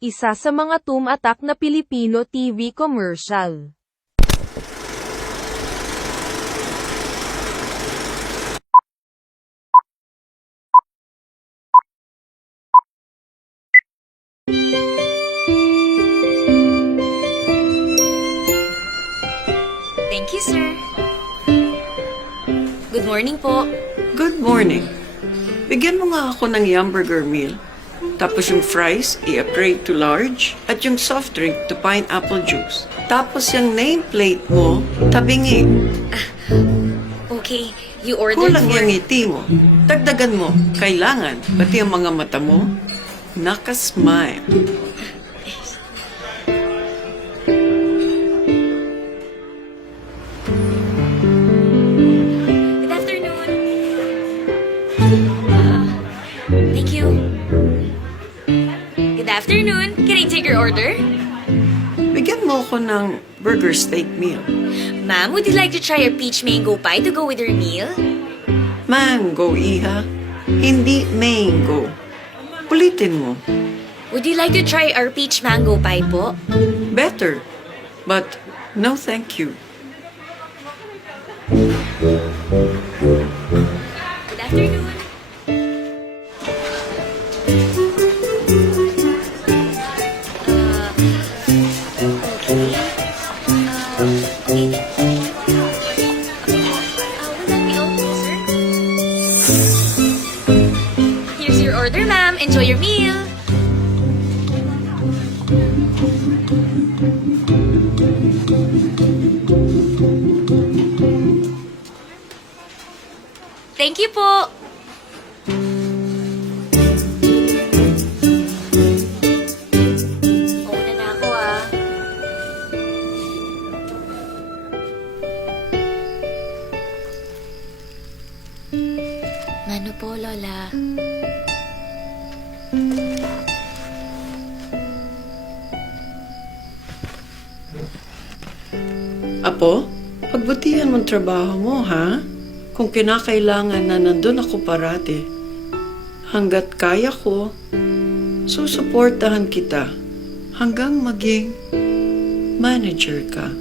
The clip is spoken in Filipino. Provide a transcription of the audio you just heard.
Isa sa mga tumatak na Pilipino TV commercial. Thank you, sir. Good morning po. Good morning. Bigyan mo nga ako ng hamburger meal. Tapos yung fries, i-upgrade to large. At yung soft drink to pineapple juice. Tapos yung nameplate mo, tabingi. Okay, you ordered Kulang for... yung ngiti mo. Dagdagan mo. Kailangan. Pati ang mga mata mo, naka-smile. Good afternoon. Thank you. Good afternoon. Can I take your order? Bigyan mo ako ng burger steak meal. Ma'am, would you like to try our peach mango pie to go with your meal? Mango, iha. Hindi mango. Ulitin mo. Would you like to try our peach mango pie po? Better. But no thank you. Good afternoon. Okay. Will that be all, sir? Here's your order, ma'am. Enjoy your meal. Thank you po. Mauna na ako, ah. Mano po, Lola? Apo, pagbutihan mong trabaho mo, ha? Kung kinakailangan na nandun ako parati. Hanggat kaya ko, susuportahan kita hanggang maging manager ka.